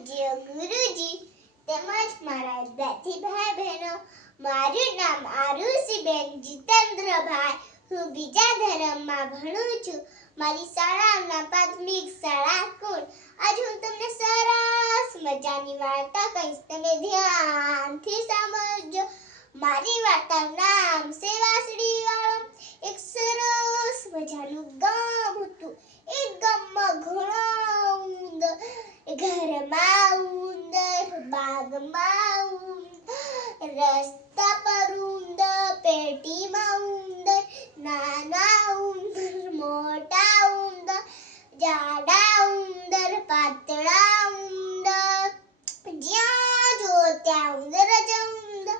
પૂજ્ય ગુરુજી તેમજ મારા વિદ્યાર્થી ભાઈ બહેનો, મારું નામ આરુષીબેન જીતેન્દ્રભાઈ. હું બીજા ધોરણમાં ભણું છું. મારી શાળાના પ્રાથમિક શાળા કુંડ. આજે હું તમને સરસ મજાની વાર્તા કહીશ. તમે ધ્યાનથી સાંભળજો. મારી વાર્તાનું નામ છે વાંસળી વાળો. એક સરસ મજાનું ગામ હતું. એ ગામમાં ઘણા ઉંદર, ઘરમાં ઉંદર, બાગમાં ઉંદર, રસ્તા પર ઉંદર, પેટીમાં ઉંદર, નાના ઉંદર, મોટા ઉંદર, જાડા ઉંદર, પાતળા ઉંદર, જ્યાં જો ત્યાં ઉંદર જ ઉંદર.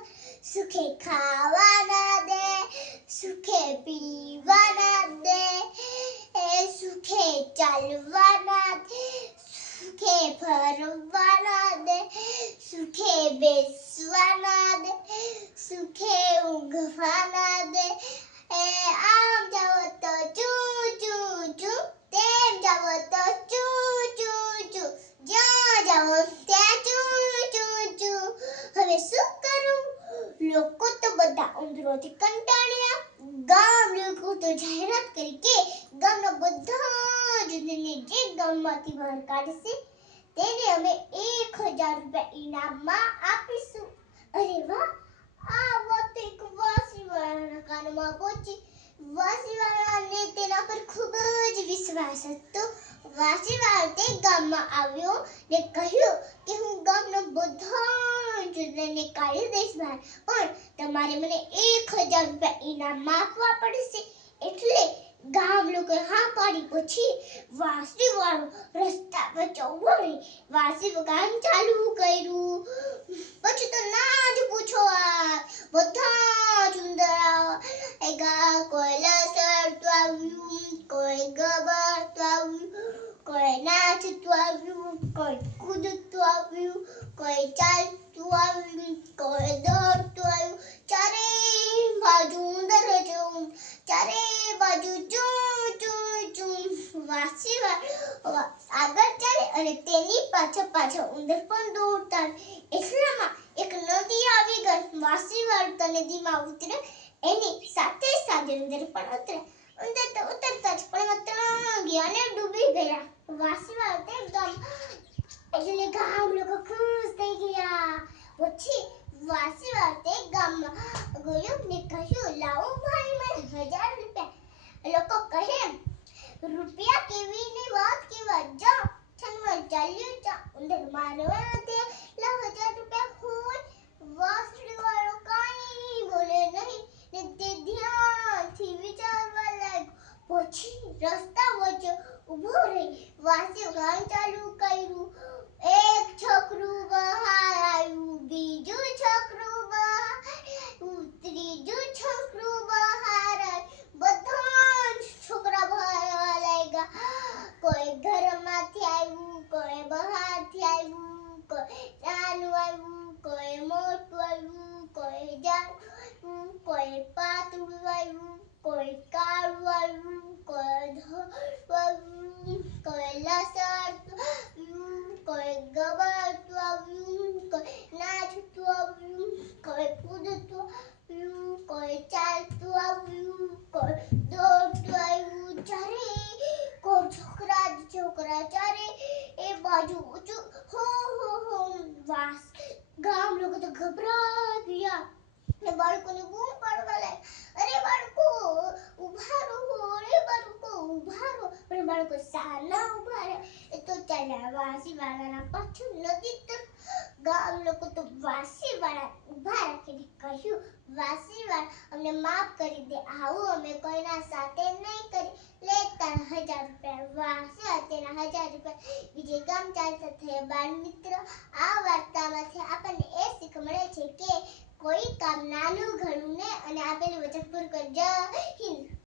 સુખે ખાવાના દે, સુખે પીવાના દે, સુખે ચાલવાના દે, સુખે ફરવાના દે, સુખે બેસવાના દે, સુખે ઊંઘવાના દે. આમ જાઓ તો ચૂ ચૂ ચૂ, તેમ જાઓ તો ચૂ ચૂ ચૂ, જ્યાં જાઓ ત્યાં ચૂ ચૂ ચૂ. હવે શું કરું? લોકો તો બધા ઉંદરોથી કંટાળ્યા. ગામ લોકો તો જાહેરાત કરી કે ગામના બધા જ ઉંદરને જે ગામમાંથી બહાર કાઢશે તેને અમે 1000 રૂપિયા ઇનામમાં આપીશું. અરે વાહ! આ વાત એક વાંસળીવાળાના કાનમાં પહોંચી. વાંસળીવાળાને તેના પર ખૂબ જ વિશ્વાસ હતો. વાંસળીવાળો તે ગામમાં આવ્યો ને કહ્યું કે હું ગામના બધા જ ઉંદરને કાઢી દઈશ બહાર, પણ તમારે મને 1000 રૂપિયા ઇનામમાં આપવા પડશે. એટલે ગામ લોકોએ હા પાડી. પછી વાંસળીવાળો રસ્તા પર ઊભો રહી વાંસળી વગાડવાનું ચાલુ કર્યું. પછી તો ના જ પૂછો વાત, બધા જ ઉંદર આવ્યા. કોઈ લસડતું આવ્યું, કોઈ ગબડતું આવ્યું, કોઈ નાચતું આવ્યું, કોઈ કૂદતું આવ્યું, કોઈ ચાલતું આવ્યું, કોઈ દોડતું આવ્યું. ચારે બાજુ ઉંદર જ ઉંદર, ચારે બાજુ ચૂ ચૂ ચૂ. વાંસળીવાળો આગળ ચાલે અને તેની પાછળ ઉંદર પણ દોડતા. એટલામાં એક નદી આવી ગઈ. વાંસળીવાળો તો નદીમાં ઉતર્યો, એની સાથે સાથે ઉંદર પણ ઉતર્યા. ઉંદર તો ઉતરતા જ પણ ત્રણ ગયા અને ડૂબી ગયા. વાંસળીવાળો તે ગામ એટલે ગામ લોકો ખુશ થઈ ગયા. પછી વાંસળીવાળો તે ગામમાં ગયો ને કહ્યું, લાવો ભાઈ મને 1000 રૂપિયા. લોકો કહે, રૂપિયા કેવીની વાત કેવા, જા છનમાં ચાલ્યો જા, ઉંદર મારવા દે, લા 1000 રૂપિયા હોય. વાંસળીવાળો કાંઈ બોલે નહીં ને તે ધ્યાનથી વિચારવા લાગ્યો. પછી રસ્તા વચ્ચે ઊભો રહી વાંસળી વગાડવાનું ચાલુ કર્યું. એક છોકરું બહાર આવ્યું, બીજું છોકરું બહાર આવ્યું, ત્રીજું છોકરું બહાર આવ્યું. બધા જ છોકરા બહાર આવવા લાગ્યા. કોઈ ઘરમાંથી આવ્યું, કોઈ બહારથી આવ્યું, કોઈ નાનું આવ્યું, કોઈ મોટું આવ્યું, કોઈ જાડું, કોઈ પાતળું આવ્યું, કોઈ કાળું આવ્યું, કોઈ ધોળું આવ્યું, કોઈ લસડતું આવ્યું, કોઈ ગબડતું આવ્યું, કોઈ નાચતું આવ્યું, કોઈ કૂદતું આવ્યું, કોઈ ચાલતું આવ્યું, કોઈ દોડતું આવ્યું. ચારે કોઈ છોકરા ચારે એ બાજુ ઊંચું હો હો હો. વાસ ગામ લોકો તો ગભરાઈ ગયા ને બાળકોને બૂમ પાડવા લાગ્યા. અરે બાળકો ઊભા રહો, અરે બાળકો ઊભા રહો. પણ બાળકો સાના ઊભા રહે? એ તો ચાલ્યા વાંસળીવાળાના પાછળ નદી તરફ. ગામ લોકો તો વાંસળીવાળા ઊભા રાખીને કહ્યું, વાંસળીવાળા અમને માફ કરી દે, આવું અમે કોઈના સાથે નહીં કરી. લે તારા 1000 રૂપિયા. વાંસળીવાળા તેના 1000 રૂપિયા બીજે ગામ ચાલતા થયા. બાળ મિત્રો, આ વાર્તામાંથી આપણને એ શીખ મળે છે કે કોઈ કામ નાનું ઘણું ને અને આપેલું વચન પૂરું કરજો. જય હિન્દ.